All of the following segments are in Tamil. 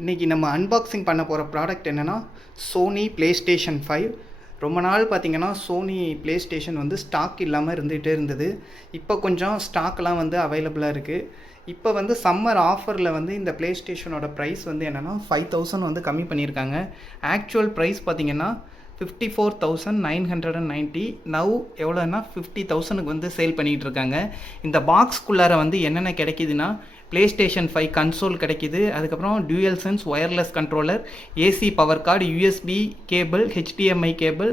இன்றைக்கி நம்ம அன்பாக்சிங் பண்ண போகிற ப்ராடக்ட் என்னென்னா சோனி PlayStation 5. ரொம்ப நாள் பார்த்திங்கன்னா சோனி PlayStation வந்து ஸ்டாக் இல்லாமல் இருந்துகிட்டே இருந்தது. இப்போ கொஞ்சம் ஸ்டாக்லாம் வந்து அவைலபிளாக இருக்குது. இப்போ வந்து சம்மர் ஆஃபரில் வந்து இந்த PlayStationோட ப்ரைஸ் வந்து என்னென்னா 5000 வந்து கம்மி பண்ணியிருக்காங்க. ஆக்சுவல் ப்ரைஸ் பார்த்திங்கன்னா 54,990. நவ் எவ்வளோன்னா 50,000க்கு வந்து சேல் பண்ணிகிட்டு இருக்காங்க. இந்த பாக்ஸ்குள்ளார வந்து என்னென்ன கிடைக்கிதுன்னா PlayStation 5 கன்சோல் கிடைக்கிது. அதுக்கப்புறம் DualSense wireless controller, AC power cord, USB cable, HDMI cable,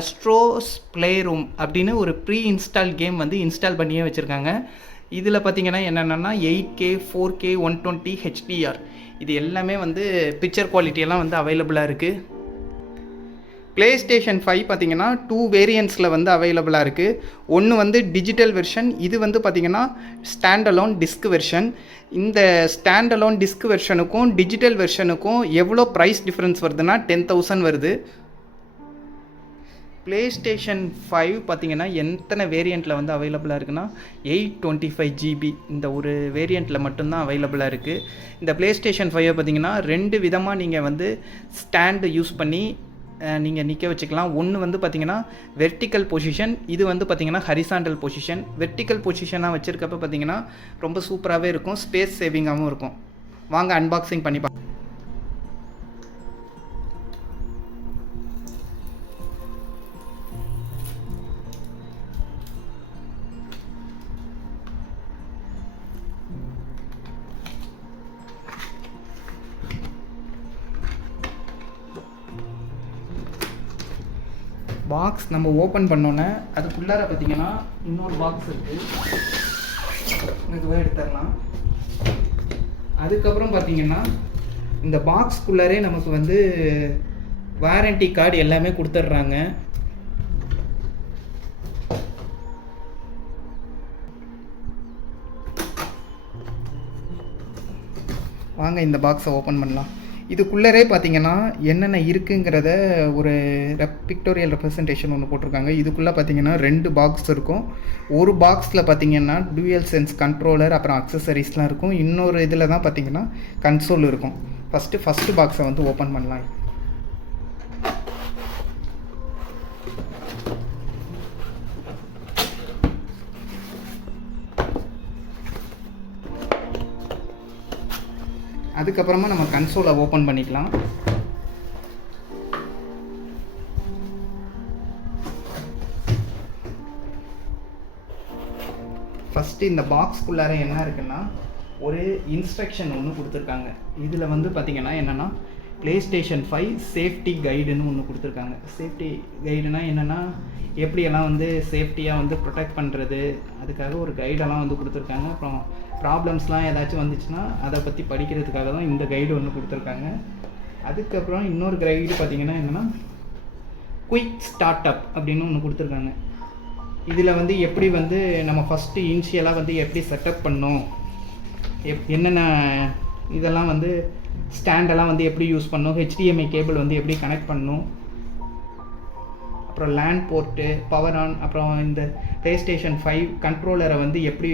Astro's playroom அப்படின்னு ஒரு ப்ரீ இன்ஸ்டால் கேம் வந்து இன்ஸ்டால் பண்ணியே வச்சுருக்காங்க. இதில் பார்த்திங்கன்னா என்னென்னா 8K 4K 120 HDR இது எல்லாமே வந்து பிக்சர் குவாலிட்டியெல்லாம் வந்து அவைலபிளாக இருக்குது. PlayStation 5 பார்த்திங்கன்னா 2 வேரியன்ட்ஸில் வந்து அவைலபிளாக இருக்குது. ஒன்று வந்து டிஜிட்டல் வெர்ஷன், இது வந்து பார்த்திங்கன்னா ஸ்டாண்ட் அலோன் டிஸ்க் வெர்ஷன். இந்த ஸ்டாண்ட் அலோன் டிஸ்க் வெர்ஷனுக்கும் டிஜிட்டல் வெர்ஷனுக்கும் எவ்வளோ ப்ரைஸ் டிஃப்ரென்ஸ் வருதுன்னா 10,000 வருது. PlayStation 5 பார்த்திங்கன்னா எத்தனை வேரியண்ட்டில் வந்து அவைலபிளாக இருக்குன்னா 825 GB இந்த ஒரு வேரியண்ட்டில் மட்டும்தான் அவைலபிளாக இருக்குது. இந்த PlayStation 5 பார்த்திங்கன்னா 2 விதமாக நீங்கள் வந்து ஸ்டாண்டு யூஸ் பண்ணி நீங்கள் நிற்க வச்சுக்கலாம். ஒன்று வந்து பார்த்திங்கன்னா வெர்டிக்கல் பொசிஷன், இது வந்து பார்த்திங்கன்னா ஹரிசாண்டல் பொசிஷன். வெர்டிக்கல் பொசிஷனாக வச்சுருக்கப்ப பார்த்திங்கன்னா ரொம்ப சூப்பராகவே இருக்கும், ஸ்பேஸ் சேவிங்காகவும் இருக்கும். வாங்க அன்பாக்சிங் பண்ணி பார்க்கலாம். பாக்ஸ் நம்ம ஓப்பன் பண்ணோன்னே அதுக்குள்ளார பார்த்திங்கன்னா இன்னொரு பாக்ஸ் இருக்குது, இதுவே எடுத்துடலாம். அதுக்கப்புறம் பார்த்திங்கன்னா இந்த பாக்ஸ்குள்ளாரே நமக்கு வந்து வாரண்டி கார்டு எல்லாமே கொடுத்துட்றாங்க. வாங்க இந்த பாக்ஸை ஓப்பன் பண்ணலாம். இதுக்குள்ளரே பார்த்திங்கன்னா என்னென்ன இருக்குங்கிறத ஒரு பிக்டோரியல் ரெப்ரசன்டேஷன் ஒன்று போட்டிருக்காங்க. இதுக்குள்ளே பார்த்திங்கன்னா 2 பாக்ஸ் இருக்கும். ஒரு பாக்ஸில் பார்த்திங்கன்னா டூயல் சென்ஸ் கண்ட்ரோலர் அப்புறம் அக்சசரிஸ்லாம் இருக்கும். இன்னொரு இதில் தான் பார்த்திங்கன்னா கன்சோல் இருக்கும். ஃபஸ்ட்டு பாக்ஸை வந்து ஓப்பன் பண்ணலாம். அதுக்கப்புறமா நம்ம கன்சோலை ஓப்பன் பண்ணிக்கலாம். ஃபஸ்ட்டு இந்த பாக்ஸ்குள்ளார என்ன இருக்குன்னா ஒரு இன்ஸ்ட்ரக்ஷன் ஒன்று கொடுத்துருக்காங்க. இதில் வந்து பார்த்திங்கன்னா என்னென்னா PlayStation 5 சேஃப்டி கைடுன்னு ஒன்று கொடுத்துருக்காங்க. சேஃப்டி கைடுனா என்னென்னா எப்படியெல்லாம் வந்து சேஃப்டியாக வந்து ப்ரொடெக்ட் பண்ணுறது, அதுக்காக ஒரு கைடெல்லாம் வந்து கொடுத்துருக்காங்க. அப்புறம் ப்ராப்ளம்ஸ்லாம் ஏதாச்சும் வந்துச்சுன்னா அதை பற்றி படிக்கிறதுக்காக தான் இந்த கைடு ஒன்று கொடுத்துருக்காங்க. அதுக்கப்புறம் இன்னொரு கைடு பார்த்திங்கன்னா என்னென்னா குயிக் ஸ்டார்ட் அப் அப்படின்னு ஒன்று கொடுத்துருக்காங்க. இதில் வந்து எப்படி வந்து நம்ம ஃபஸ்ட்டு இனிஷியலாக வந்து எப்படி செட்டப் பண்ணோம், என்னென்ன இதெல்லாம் வந்து ஸ்டாண்டெல்லாம் வந்து எப்படி யூஸ் பண்ணணும், HDMI கேபிள் வந்து எப்படி கனெக்ட் பண்ணணும், அப்புறம் லேண்ட் போர்ட்டு, பவர் ஆன், அப்புறம் இந்த PlayStation 5 கண்ட்ரோலரை வந்து எப்படி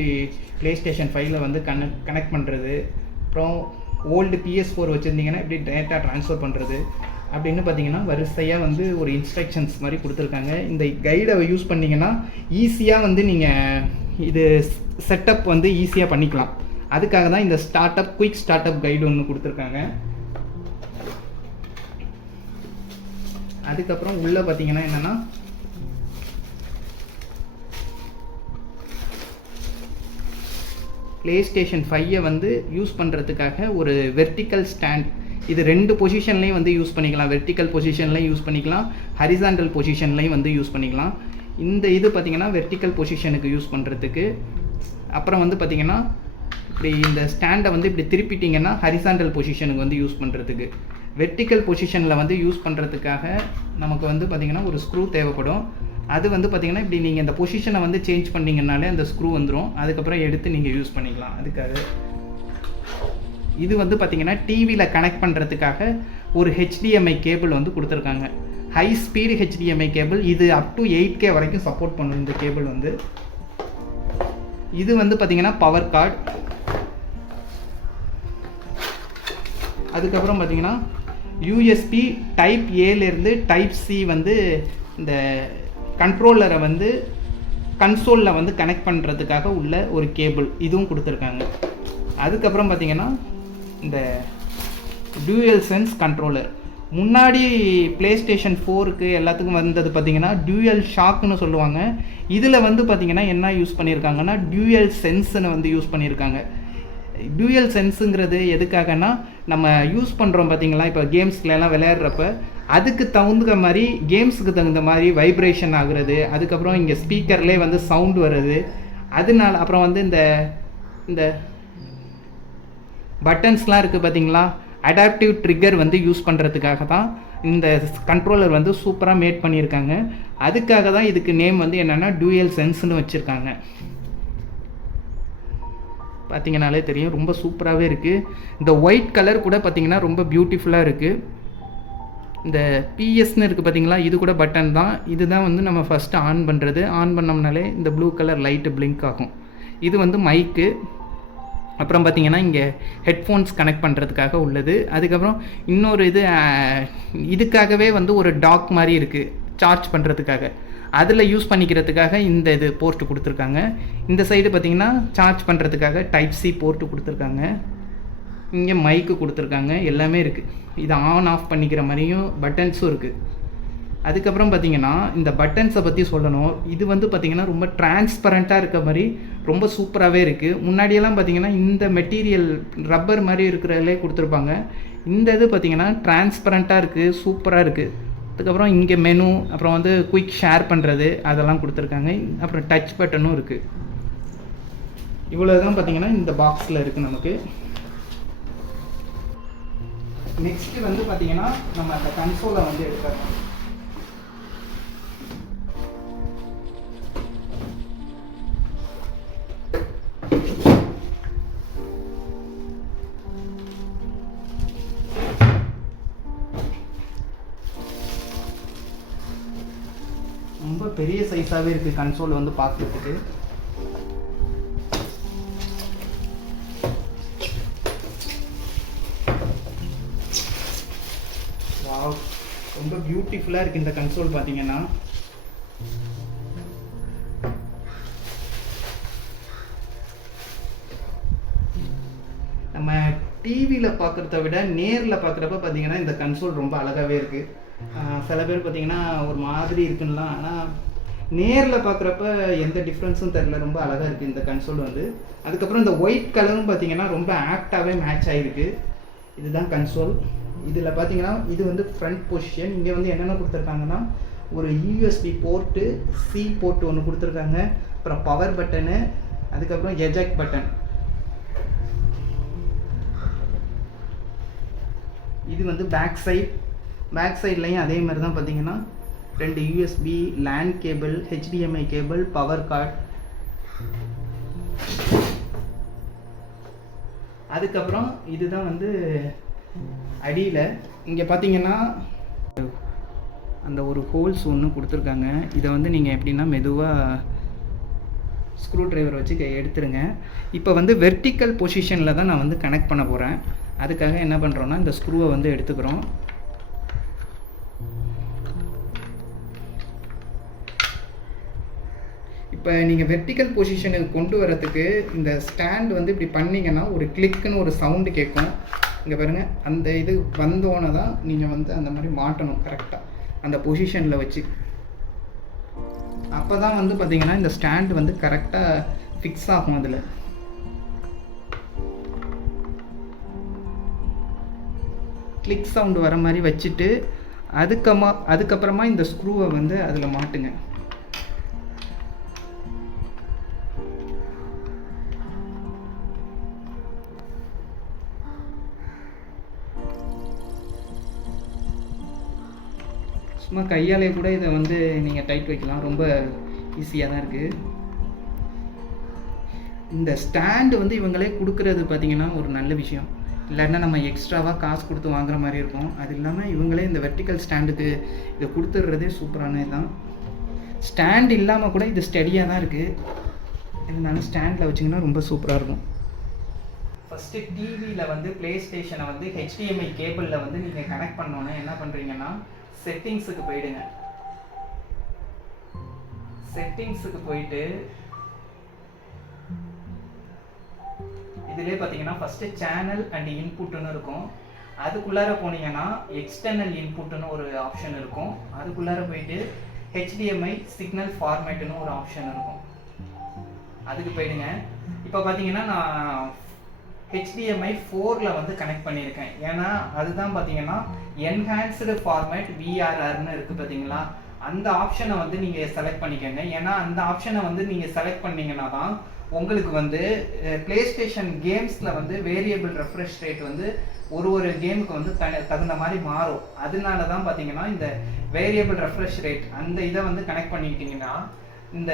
PlayStation 5ல் வந்து கனெக்ட் பண்ணுறது, அப்புறம் ஓல்டு PS4 வச்சுருந்தீங்கன்னா எப்படி டேட்டா ட்ரான்ஸ்ஃபர் பண்ணுறது அப்படின்னு பார்த்திங்கன்னா வரிசையாக வந்து ஒரு இன்ஸ்ட்ரக்ஷன்ஸ் மாதிரி கொடுத்துருக்காங்க. இந்த கைடை யூஸ் பண்ணிங்கன்னா ஈஸியாக வந்து நீங்கள் இது செட்டப் வந்து ஈஸியாக பண்ணிக்கலாம். அதுக்காக தான் இந்த குயிக் ஸ்டார்ட் அப் கைடு ஒன்று கொடுத்துருக்காங்க. அதுக்கப்புறம் உள்ளே பார்த்திங்கன்னா என்னென்னா PlayStation 5 வந்து யூஸ் பண்ணுறதுக்காக ஒரு வெர்டிக்கல் ஸ்டாண்ட், இது 2 பொசிஷன்லேயும் வந்து யூஸ் பண்ணிக்கலாம். வெர்டிக்கல் பொசிஷன்லையும் யூஸ் பண்ணிக்கலாம், ஹரிசாண்டல் பொசிஷன்லையும் வந்து யூஸ் பண்ணிக்கலாம். இந்த இது பார்த்திங்கன்னா வெர்டிக்கல் பொசிஷனுக்கு யூஸ் பண்ணுறதுக்கு. அப்புறம் வந்து பார்த்திங்கன்னா இப்படி இந்த ஸ்டாண்டை வந்து இப்படி திருப்பிட்டிங்கன்னா ஹரிசாண்டல் பொசிஷனுக்கு வந்து யூஸ் பண்ணுறதுக்கு. வெர்டிக்கல் பொசிஷனில் வந்து யூஸ் பண்ணுறதுக்காக நமக்கு வந்து பார்த்திங்கன்னா ஒரு ஸ்க்ரூ தேவைப்படும். அது வந்து பார்த்திங்கன்னா இப்படி நீங்கள் இந்த பொசிஷனை வந்து சேஞ்ச் பண்ணிங்கனாலே அந்த ஸ்க்ரூ வந்துடும். அதுக்கப்புறம் எடுத்து நீங்கள் யூஸ் பண்ணிக்கலாம். அதுக்காக இது வந்து பார்த்திங்கன்னா டிவியில் கனெக்ட் பண்ணுறதுக்காக ஒரு HDMI கேபிள் வந்து கொடுத்துருக்காங்க. ஹை ஸ்பீடு HDMI கேபிள், இது அப் டு 8K வரைக்கும் சப்போர்ட் பண்ணும் இந்த கேபிள் வந்து. இது வந்து பார்த்திங்கன்னா பவர் கார்டு, அதுக்கப்புறம் பார்த்தீங்கன்னா யூஎஸ்பி டைப் ஏலேருந்து டைப் சி வந்து இந்த கண்ட்ரோலரை வந்து கன்சோலில் வந்து கனெக்ட் பண்ணுறதுக்காக உள்ள ஒரு கேபிள் இதுவும் கொடுத்துருக்காங்க. அதுக்கப்புறம் பார்த்தீங்கன்னா இந்த டியூயல் சென்ஸ் கண்ட்ரோலர். முன்னாடி PlayStation 4க்கு எல்லாத்துக்கும் வந்தது பார்த்திங்கன்னா டியூயல் ஷாக்னு சொல்லுவாங்க. இதில் வந்து பார்த்திங்கன்னா என்ன யூஸ் பண்ணியிருக்காங்கன்னா டியூயல் சென்ஸ்னு வந்து யூஸ் பண்ணியிருக்காங்க. டியூயல் சென்ஸுங்கிறது எதுக்காகனா நம்ம யூஸ் பண்ணுறோம் பார்த்திங்களா, இப்போ கேம்ஸ்லாம் விளையாடுறப்ப அதுக்கு தகுந்த மாதிரி கேம்ஸுக்கு தகுந்த மாதிரி வைப்ரேஷன் ஆகுறது, அதுக்கப்புறம் இங்கே ஸ்பீக்கர்லேயே வந்து சவுண்டு வருது. அதனால அப்புறம் வந்து இந்த பட்டன்ஸ்லாம் இருக்குது பார்த்திங்களா, அடாப்டிவ் ட்ரிக்கர் வந்து யூஸ் பண்ணுறதுக்காக தான் இந்த கண்ட்ரோலர் வந்து சூப்பராக மேட் பண்ணியிருக்காங்க. அதுக்காக தான் இதுக்கு நேம் வந்து என்னென்னா டியூயல் சென்ஸ்னு வச்சுருக்காங்க. பார்த்திங்கனாலே தெரியும், ரொம்ப சூப்பராகவே இருக்குது. இந்த ஒயிட் கலர் கூட பார்த்திங்கன்னா ரொம்ப பியூட்டிஃபுல்லாக இருக்குது. இந்த பிஎஸ்ன்னு இருக்குது பார்த்திங்களா, இது கூட பட்டன் தான். இதுதான் வந்து நம்ம ஃபஸ்ட்டு ஆன் பண்ணுறது. ஆன் பண்ணோம்னாலே இந்த ப்ளூ கலர் லைட்டு பிளிங்க் ஆகும். இது வந்து மைக்கு. அப்புறம் பார்த்திங்கன்னா இங்கே ஹெட்ஃபோன்ஸ் கனெக்ட் பண்ணுறதுக்காக உள்ளது. அதுக்கப்புறம் இன்னொரு இதுக்காகவே வந்து ஒரு டாக் மாதிரி இருக்குது சார்ஜ் பண்ணுறதுக்காக. அதில் யூஸ் பண்ணிக்கிறதுக்காக இந்த இது போர்ட்டு கொடுத்துருக்காங்க. இந்த சைடு பார்த்திங்கன்னா சார்ஜ் பண்ணுறதுக்காக டைப் சி போர்ட்டு கொடுத்துருக்காங்க. இங்கே மைக்கு கொடுத்துருக்காங்க. எல்லாமே இருக்குது. இது ஆன் ஆஃப் பண்ணிக்கிற மாதிரியும் பட்டன்ஸும் இருக்குது. அதுக்கப்புறம் பார்த்திங்கன்னா இந்த பட்டன்ஸை பற்றி சொல்லணும். இது வந்து பார்த்திங்கன்னா ரொம்ப டிரான்ஸ்பரண்ட்டாக இருக்க மாதிரி ரொம்ப சூப்பராகவே இருக்குது. முன்னாடியெல்லாம் பார்த்திங்கன்னா இந்த மெட்டீரியல் ரப்பர் மாதிரி இருக்கிறதுலே கொடுத்துருப்பாங்க. இந்த இது பார்த்திங்கன்னா டிரான்ஸ்பரண்ட்டாக இருக்குது, சூப்பராக இருக்குது. அதுக்கப்புறம் இங்கே மெனு, அப்புறம் வந்து குயிக் ஷேர் பண்ணுறது அதெல்லாம் கொடுத்துருக்காங்க. அப்புறம் டச் பட்டனும் இருக்குது. இவ்வளோ தான் பார்த்திங்கன்னா இந்த பாக்ஸில் இருக்குது நமக்கு. நெக்ஸ்ட்டு வந்து பார்த்திங்கன்னா நம்ம அந்த கன்சோலை வந்து எடுத்துக்கலாம். ரொம்ப பெரிய சைஸாகவே இருக்குது கன்சோல் வந்து பார்க்குறதுக்கு. வாவ், ரொம்ப பியூட்டிஃபுல்லாக இருக்குது இந்த கன்சோல் பார்த்தீங்கன்னா. நம்ம டிவியில் பார்க்குறத விட நேரில் பார்க்குறப்ப பார்த்தீங்கன்னா இந்த கன்சோல் ரொம்ப அழகாகவே இருக்குது. சில பேர் பார்த்தீங்கன்னா ஒரு மாதிரி இருக்குன்னெலாம், ஆனால் நேரில் பார்க்குறப்ப எந்த டிஃப்ரென்ஸும் தெரில, ரொம்ப அழகாக இருக்குது இந்த கன்சோல் வந்து. அதுக்கப்புறம் இந்த ஒயிட் கலரும் பார்த்தீங்கன்னா ரொம்ப ஆக்டாகவே மேட்ச் ஆகிருக்கு. இதுதான் கன்சோல். இதில் பார்த்தீங்கன்னா இது வந்து ஃப்ரண்ட் பொசிஷன். இங்கே வந்து என்னென்ன கொடுத்துருக்காங்கன்னா ஒரு யூஎஸ்பி போர்ட்டு, சி போர்ட்டு ஒன்று கொடுத்துருக்காங்க, அப்புறம் பவர் பட்டனு, அதுக்கப்புறம் எஜெக்ட் பட்டன். இது வந்து பேக் சைட்லையும் அதே மாதிரி தான் பார்த்தீங்கன்னா 2 USB, land cable, HDMI cable, power card. அதுக்கப்புறம் இதுதான் வந்து அடியில் இங்கே பார்த்தீங்கன்னா அந்த ஒரு ஹோல்ஸ் ஒன்று கொடுத்துருக்காங்க. இதை வந்து நீங்கள் எப்படின்னா மெதுவாக ஸ்க்ரூ ட்ரைவர் வச்சு எடுத்துருங்க. இப்போ வந்து வெர்டிக்கல் பொசிஷனில் தான் நான் வந்து கனெக்ட் பண்ண போகிறேன். அதுக்காக என்ன பண்ணுறோன்னா இந்த ஸ்க்ரூவை வந்து எடுத்துக்கிறோம். இப்போ நீங்கள் வெர்டிக்கல் பொசிஷனுக்கு கொண்டு வரதுக்கு இந்த ஸ்டாண்ட் வந்து இப்படி பண்ணிங்கன்னா ஒரு கிளிக்குன்னு ஒரு சவுண்டு கேட்கும். இங்கே பாருங்கள், அந்த இது வந்தோன்னே தான் நீங்கள் வந்து அந்த மாதிரி மாட்டணும் கரெக்டாக அந்த பொசிஷனில் வச்சு. அப்போ தான் வந்து பார்த்திங்கன்னா இந்த ஸ்டாண்டு வந்து கரெக்டாக ஃபிக்ஸ் ஆகும். அதில் கிளிக் சவுண்டு வர மாதிரி வச்சுட்டு அதுக்கப்புறமா இந்த ஸ்க்ரூவை வந்து அதில் மாட்டுங்க. சும்மா கையாலே கூட இதை வந்து நீங்கள் டைட் வைக்கலாம். ரொம்ப ஈஸியாக தான் இருக்குது. இந்த ஸ்டாண்டு வந்து இவங்களே கொடுக்குறது பார்த்திங்கன்னா ஒரு நல்ல விஷயம். இல்லைன்னா நம்ம எக்ஸ்ட்ராவாக காசு கொடுத்து வாங்குற மாதிரி இருக்கும். அது இல்லாமல் இவங்களே இந்த வெர்டிக்கல் ஸ்டாண்டுக்கு இதை கொடுத்துட்றதே சூப்பரானது தான். ஸ்டாண்ட் இல்லாமல் கூட இது ஸ்டடியாக தான் இருக்குது. இதனால ஸ்டாண்டில் வச்சிங்கன்னா ரொம்ப சூப்பராக இருக்கும். ஃபஸ்ட்டு டிவியில் வந்து ப்ளே ஸ்டேஷனை வந்து ஹெச்டிஎம்ஐ கேபிளில் வந்து நீங்கள் கனெக்ட் பண்ணோன்னே என்ன பண்ணுறீங்கன்னா செட்டிங்ஸுக்கு போயிடுங்க. செட்டிங்ஸுக்கு போயிட்டு இதிலே பார்த்தீங்கன்னா ஃபஸ்ட்டு சேனல் அண்ட் இன்புட்டுன்னு இருக்கும். அதுக்குள்ளார போனீங்கன்னா எக்ஸ்டர்னல் இன்புட்டுன்னு ஒரு ஆப்ஷன் இருக்கும். அதுக்குள்ளார போயிட்டு ஹெச்டிஎம்ஐ சிக்னல் ஃபார்மேட்டுன்னு ஒரு ஆப்ஷன் இருக்கும். அதுக்கு போயிடுங்க. இப்போ பார்த்தீங்கன்னா நான் HDMI 4ல் வந்து கனெக்ட் பண்ணியிருக்கேன். ஏன்னா அதுதான் பார்த்தீங்கன்னா என்ஹான்ஸ்டு ஃபார்மேட் VRRன்னு இருக்குது பார்த்தீங்களா, அந்த ஆப்ஷனை வந்து நீங்கள் செலக்ட் பண்ணிக்கோங்க. ஏன்னா அந்த ஆப்ஷனை வந்து நீங்கள் செலக்ட் பண்ணிங்கன்னா தான் உங்களுக்கு வந்து ப்ளே ஸ்டேஷன் கேம்ஸில் வந்து வேரியபிள் ரெஃப்ரெஷ் ரேட் வந்து ஒரு கேமுக்கு வந்து தகுந்த மாதிரி மாறும். அதனால தான் பார்த்தீங்கன்னா இந்த வேரியபிள் ரெஃப்ரெஷ் ரேட் அந்த இதை வந்து கனெக்ட் பண்ணிக்கிட்டிங்கன்னா இந்த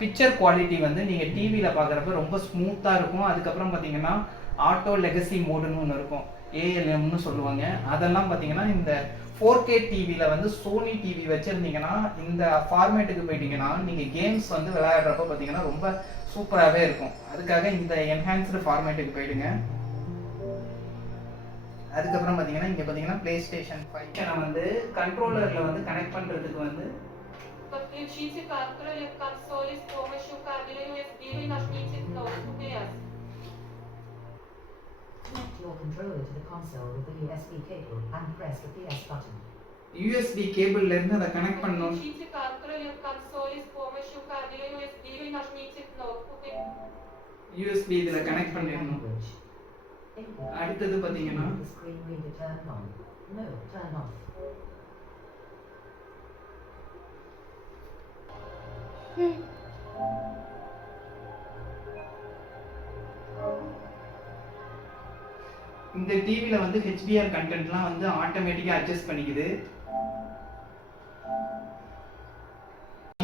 பிக்சர் குவாலிட்டி வந்து நீங்கள் டிவியில் பார்க்குறப்ப ரொம்ப ஸ்மூத்தாக இருக்கும். அதுக்கப்புறம் பார்த்தீங்கன்னா ஆட்டோ லெகசி மோடுன்னு ஒன்று இருக்கும், ALMன்னு சொல்லுவாங்க. அதெல்லாம் பார்த்தீங்கன்னா இந்த 4K டிவியில் வந்து சோனி டிவி வச்சுருந்தீங்கன்னா இந்த ஃபார்மேட்டுக்கு போயிட்டீங்கன்னா நீங்கள் கேம்ஸ் வந்து விளையாடுறப்ப பார்த்தீங்கன்னா ரொம்ப சூப்பராகவே இருக்கும். அதுக்காக இந்த என்ஹான்ஸ்டு ஃபார்மேட்டுக்கு போயிடுங்க. அதுக்கப்புறம் பார்த்தீங்கன்னா இங்கே பார்த்தீங்கன்னா PlayStation5 வந்து கண்ட்ரோலரில் வந்து கனெக்ட் பண்ணுறதுக்கு வந்து Подключите контроллер консоли с помощью кабеля USB и нажмите кнопку PS. Connect your controller to the console with the USB cable and press the PS button. USB கேபிள்ல இருந்து அதை கனெக்ட் பண்ணனும். Подключите контроллер консоли с помощью кабеля USB и нажмите кнопку PS. USB இதுல கனெக்ட் பண்ணிடணும். அடுத்து பாத்தீங்கன்னா screen reader turn on. No, turn off. இந்த டிவில வந்து HDR கண்டென்ட்லாம் வந்து ஆட்டோமேட்டிக்கா அட்ஜஸ்ட் பண்ணிக்குது.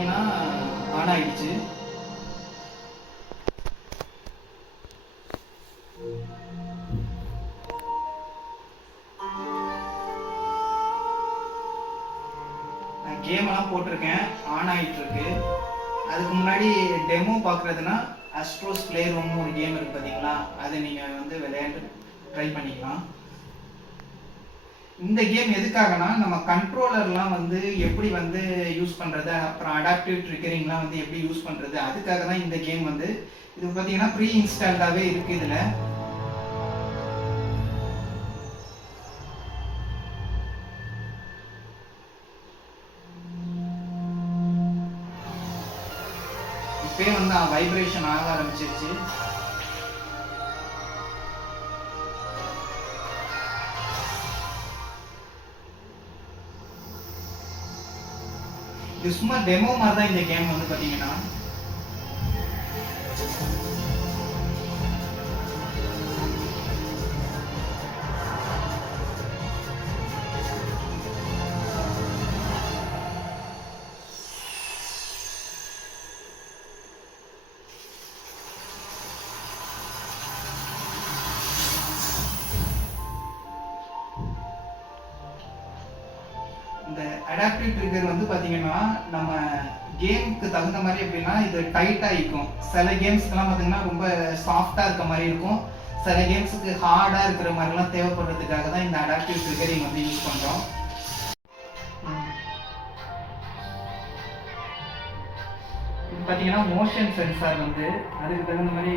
ஏன்னா ஆன் ஆயிடுச்சு. நான் கேம்லாம் போட்டிருக்கேன், ஆன் ஆயிட்டு இருக்கு. அதுக்கு முன்னாடி டெமோ பார்க்குறதுனா அஸ்ட்ரோஸ் பிளே ரூம்னு ஒரு கேம் இருக்குது பார்த்தீங்களா, அதை நீங்கள் வந்து விளையாண்டு ட்ரை பண்ணிக்கலாம். இந்த கேம் எதுக்காகனா நம்ம கண்ட்ரோலர்லாம் வந்து எப்படி வந்து யூஸ் பண்ணுறது, அப்புறம் அடாப்டிவ் ட்ரிகரிங்லாம் வந்து எப்படி யூஸ் பண்ணுறது, அதுக்காக தான் இந்த கேம் வந்து இது பார்த்தீங்கன்னா ப்ரீ இன்ஸ்டால்டாகவே இருக்குது. இதில் இப்போயே வந்து வைப்ரேஷன் ஆக ஆரம்பிச்சிருச்சு. இது சும்மா டெமோ மாதிரி தான் இந்த கேம் வந்து பார்த்தீங்கன்னா. இந்த அடாப்டிவ் ட்ரிகர் வந்து பார்த்தீங்கன்னா நம்ம கேமுக்கு தகுந்த மாதிரி எப்படின்னா இது டைட்டாக இருக்கும். சில கேம்ஸ்க்கெல்லாம் பார்த்தீங்கன்னா ரொம்ப சாஃப்டாக இருக்க மாதிரி இருக்கும், சில கேம்ஸுக்கு ஹார்டாக இருக்கிற மாதிரிலாம் தேவைப்படுறதுக்காக தான் இந்த அடாப்டிவ் ட்ரிகரிங் வந்து யூஸ் பண்ணுறோம். இது பார்த்தீங்கன்னா மோஷன் சென்சார் வந்து அதுக்கு தகுந்த மாதிரி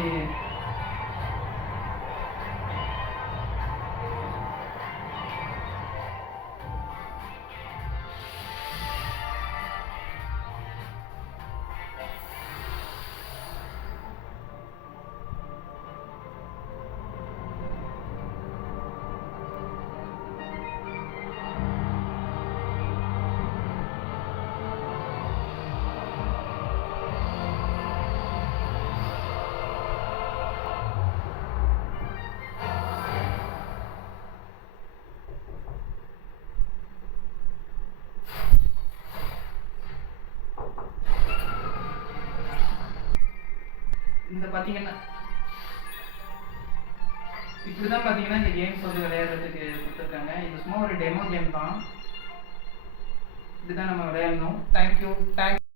இந்த பார்த்தீங்கன்னா இப்படிதான் பார்த்தீங்கன்னா இந்த கேம்ஸ் வந்து விளையாடுறதுக்கு கொடுத்துருக்காங்க. இது சும்மா ஒரு டெமோ கேம் தான், இதுதான் நம்ம விளையாடணும். தேங்க்யூ.